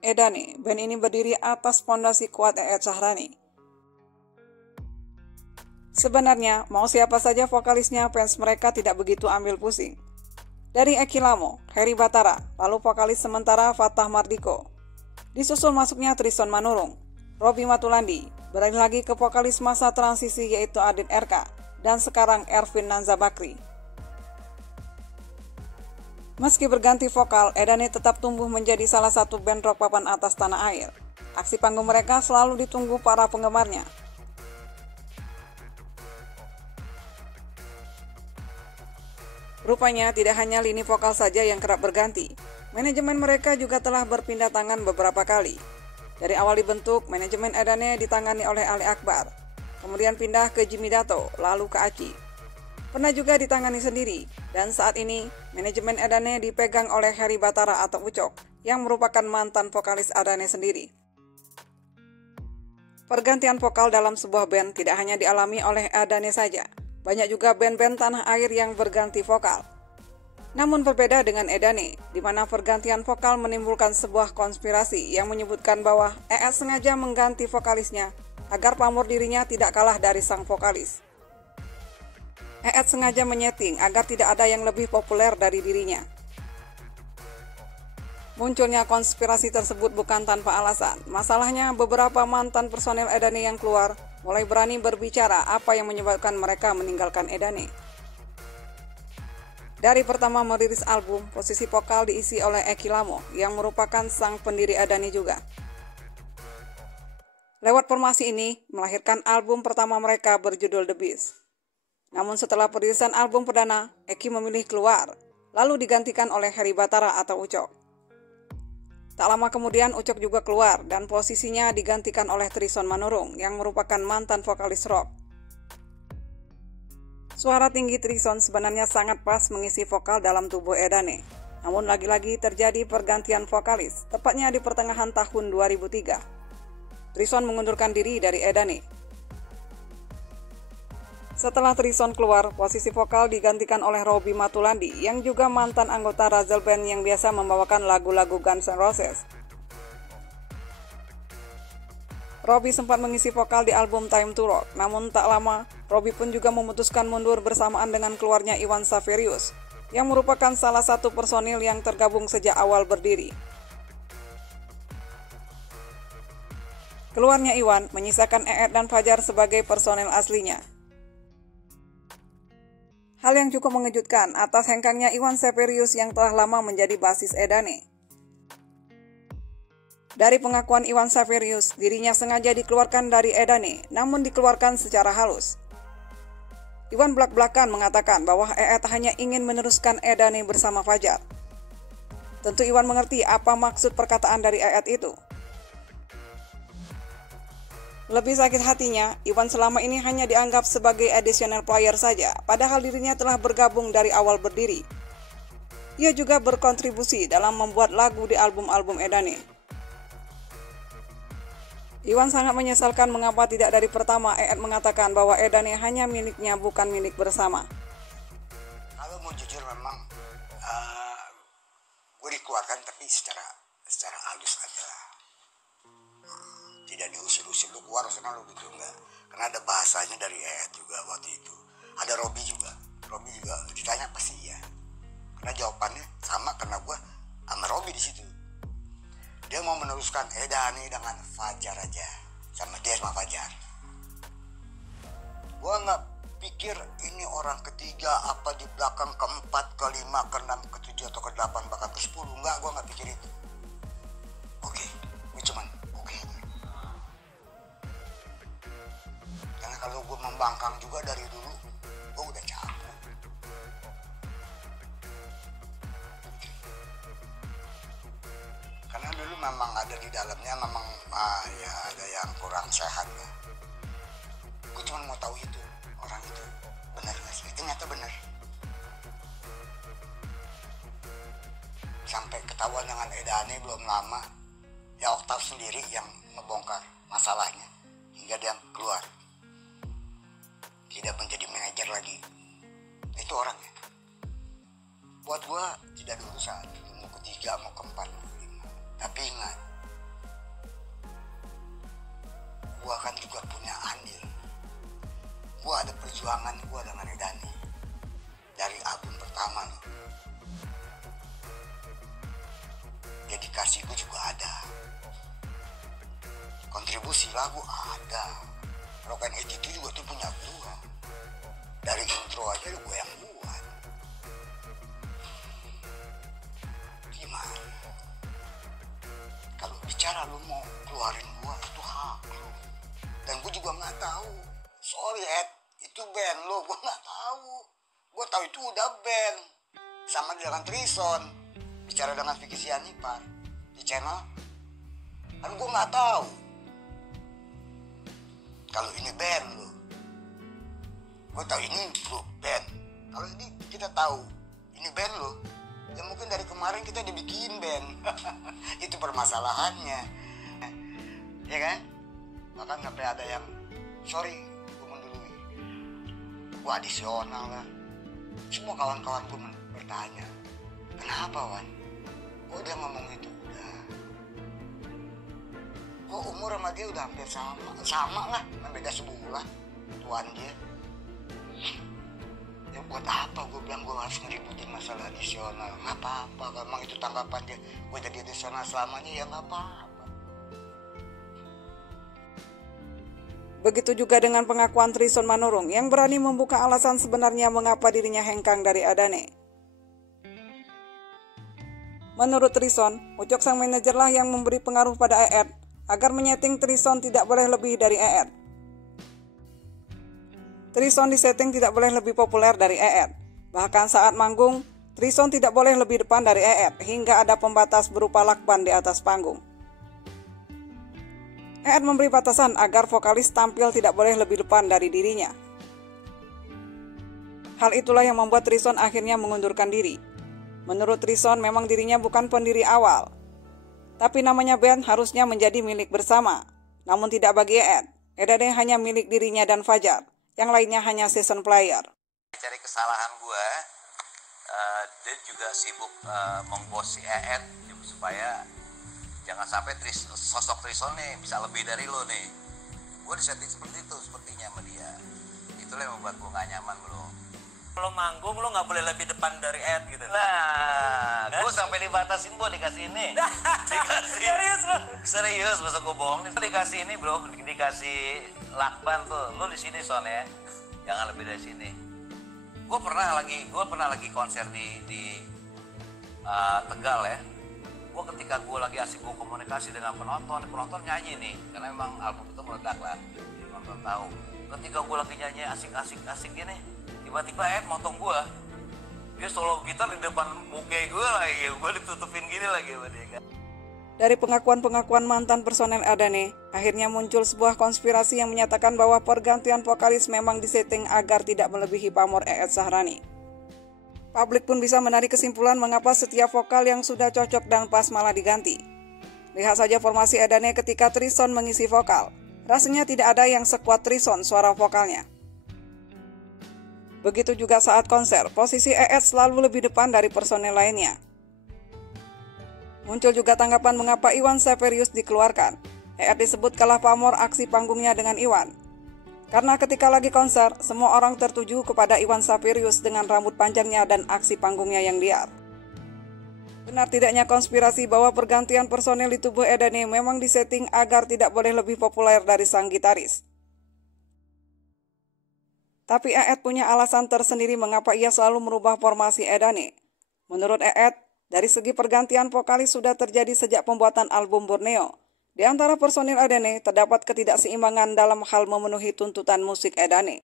Edane, band ini berdiri atas pondasi kuat EET Syahrani. Sebenarnya, mau siapa saja vokalisnya, fans mereka tidak begitu ambil pusing. Dari Eki Lamo, Heri Batara, lalu vokalis sementara Fatah Mardiko. Disusul masuknya Trison Manurung, Robby Matulandi, beralih lagi ke vokalis masa transisi yaitu Adit RK, dan sekarang Ervin Nanza Bakri. Meski berganti vokal, Edane tetap tumbuh menjadi salah satu band rock papan atas tanah air. Aksi panggung mereka selalu ditunggu para penggemarnya. Rupanya tidak hanya lini vokal saja yang kerap berganti. Manajemen mereka juga telah berpindah tangan beberapa kali. Dari awal dibentuk, manajemen Edane ditangani oleh Ali Akbar. Kemudian pindah ke Jimmy Dato, lalu ke Aci. Pernah juga ditangani sendiri, dan saat ini manajemen Edane dipegang oleh Heri Batara atau Ucok, yang merupakan mantan vokalis Edane sendiri. Pergantian vokal dalam sebuah band tidak hanya dialami oleh Edane saja, banyak juga band-band tanah air yang berganti vokal. Namun berbeda dengan Edane, di mana pergantian vokal menimbulkan sebuah konspirasi yang menyebutkan bahwa EET sengaja mengganti vokalisnya agar pamor dirinya tidak kalah dari sang vokalis. EET sengaja menyeting agar tidak ada yang lebih populer dari dirinya. Munculnya konspirasi tersebut bukan tanpa alasan. Masalahnya beberapa mantan personel Edane yang keluar mulai berani berbicara apa yang menyebabkan mereka meninggalkan Edane. Dari pertama merilis album, posisi vokal diisi oleh Eki Lamo yang merupakan sang pendiri Edane juga. Lewat formasi ini melahirkan album pertama mereka berjudul The Beast. Namun setelah perilisan album perdana, Eki memilih keluar, lalu digantikan oleh Heri Batara atau Ucok. Tak lama kemudian Ucok juga keluar dan posisinya digantikan oleh Trison Manurung yang merupakan mantan vokalis rock. Suara tinggi Trison sebenarnya sangat pas mengisi vokal dalam tubuh Edane. Namun lagi-lagi terjadi pergantian vokalis, tepatnya di pertengahan tahun 2003. Trison mengundurkan diri dari Edane. Setelah Trison keluar, posisi vokal digantikan oleh Robby Matulandi yang juga mantan anggota Razel Band yang biasa membawakan lagu-lagu Guns N' Roses. Robby sempat mengisi vokal di album Time to Rock, namun tak lama, Robby pun juga memutuskan mundur bersamaan dengan keluarnya Iwan Saverius, yang merupakan salah satu personil yang tergabung sejak awal berdiri. Keluarnya Iwan menyisakan EET dan Fajar sebagai personel aslinya. Hal yang cukup mengejutkan atas hengkangnya Iwan Saverius yang telah lama menjadi basis Edane. Dari pengakuan Iwan Saverius, dirinya sengaja dikeluarkan dari Edane, namun dikeluarkan secara halus. Iwan belak-belakan mengatakan bahwa EET hanya ingin meneruskan Edane bersama Fajar. Tentu Iwan mengerti apa maksud perkataan dari EET itu. Lebih sakit hatinya, Iwan selama ini hanya dianggap sebagai additional player saja, padahal dirinya telah bergabung dari awal berdiri. Ia juga berkontribusi dalam membuat lagu di album-album Edane. Iwan sangat menyesalkan mengapa tidak dari pertama EET mengatakan bahwa Edane hanya miliknya bukan milik bersama. Kalau mau jujur memang gue dikeluarkan tapi secara halus aja lah. Tidak diusir-usir, lu keluar sana lu gitu, enggak. Karena ada bahasanya dari EET juga waktu itu. Ada Robby juga ditanya pasti iya. Karena jawabannya sama karena gue sama Robby di situ. Dia mau meneruskan Edane dengan Fajar aja, sama dia sama Fajar. Gue nggak pikir ini orang ketiga apa di belakang keempat, kelima, keenam, ketujuh atau kedelapan bahkan ke-10. Enggak, gue nggak pikir itu. Oke, gue cuman kalau gue membangkang juga dari dulu, gue udah capek. Karena dulu memang ada di dalamnya memang ya ada yang kurang sehat ya. Gue cuma mau tahu itu orang itu benar nggak sih? Ternyata benar. Sampai ketahuan dengan Edane belum lama, ya Oktav sendiri yang ngebongkar masalahnya hingga dia keluar. Tidak menjadi manajer lagi. Itu orangnya. Buat gua tidak ada urusan mau ketiga, mau keempat, mau kelima. Tapi ingat, kontribusi gue juga ada. Kontribusi lagu ada. Rock and Attitude juga tuh punya gue. Dari intro aja gue yang buat. Gimana? Kalau bicara lu mau keluarin gue, itu hak lu. Dan gue juga nggak tahu. Sorry Ed, itu band lo, gue nggak tahu. Gue tahu itu udah band. Sama dengan Trison. Bicara dengan Vicky Sianipar di channel. Kan gue nggak tahu. Kalau ini band lo. Gue tahu ini bro, band. Kalau ini kita tahu ini band lo. Ya mungkin dari kemarin kita dibikin band. Itu permasalahannya. Ya kan? Bahkan sampai ada yang sorry, gue mendului. Gue adisional lah. Semua kawan-kawan gue bertanya, kenapa Wan? Kok dia ngomong itu? Udah. Kok umur sama dia udah hampir sama? Sama lah, beda sebulan. Tuan dia. Ya buat apa gue bilang gue harus ngeributin masalah adisional? Gak apa-apa, kalau emang itu tanggapan dia. Gue jadi adisional selamanya ya gak apa-apa. Begitu juga dengan pengakuan Trison Manurung yang berani membuka alasan sebenarnya mengapa dirinya hengkang dari Adane. Menurut Trison, Ucok sang manajer lah yang memberi pengaruh pada EED agar menyeting Trison tidak boleh lebih dari EED. Trison disetting tidak boleh lebih populer dari EED. Bahkan saat manggung, Trison tidak boleh lebih depan dari EED hingga ada pembatas berupa lakban di atas panggung. EED memberi batasan agar vokalis tampil tidak boleh lebih depan dari dirinya. Hal itulah yang membuat Trison akhirnya mengundurkan diri. Menurut Trison memang dirinya bukan pendiri awal, tapi namanya band harusnya menjadi milik bersama. Namun tidak bagi EED. Edane hanya milik dirinya dan Fajar, yang lainnya hanya season player. Cari kesalahan gue, dia juga sibuk mengbosi EED supaya jangan sampai sosok Trison nih bisa lebih dari lo nih. Gue disetting seperti itu sepertinya sama dia. Itulah yang membuat gue gak nyaman bro. Kalau manggung lo gak boleh lebih depan dari Ed gitu. Nah, gue sampai dibatasin gue dikasih ini. Dikasih. Serius lo? Serius, masa gue bohong nih. Dikasih ini bro, dikasih lakban tuh. Lo di sini Son ya, jangan lebih dari sini. Gue pernah lagi konser di Tegal ya. Gue ketika gue lagi asik gue komunikasi dengan penonton nyanyi nih, karena memang album itu meledak lah, penonton tahu. Ketika gue lagi nyanyi asik gini, tiba-tiba Ed motong gue, dia solo gitar di depan muka gue lagi, gue ditutupin gini lagi sama dia kan. Dari pengakuan-pengakuan mantan personel Adane, akhirnya muncul sebuah konspirasi yang menyatakan bahwa pergantian vokalis memang disetting agar tidak melebihi pamor EED Sahrani. Publik pun bisa menarik kesimpulan mengapa setiap vokal yang sudah cocok dan pas malah diganti. Lihat saja formasi Adane ketika Trison mengisi vokal. Rasanya tidak ada yang sekuat Trison suara vokalnya. Begitu juga saat konser, posisi EED selalu lebih depan dari personel lainnya. Muncul juga tanggapan mengapa Iwan Saperius dikeluarkan. EED disebut kalah pamor aksi panggungnya dengan Iwan. Karena ketika lagi konser, semua orang tertuju kepada Iwan Saperius dengan rambut panjangnya dan aksi panggungnya yang liar. Benar tidaknya konspirasi bahwa pergantian personel di tubuh Adane memang disetting agar tidak boleh lebih populer dari sang gitaris. Tapi EED punya alasan tersendiri mengapa ia selalu merubah formasi Adane. Menurut EED, dari segi pergantian vokalis sudah terjadi sejak pembuatan album Borneo. Di antara personil Adane terdapat ketidakseimbangan dalam hal memenuhi tuntutan musik Adane.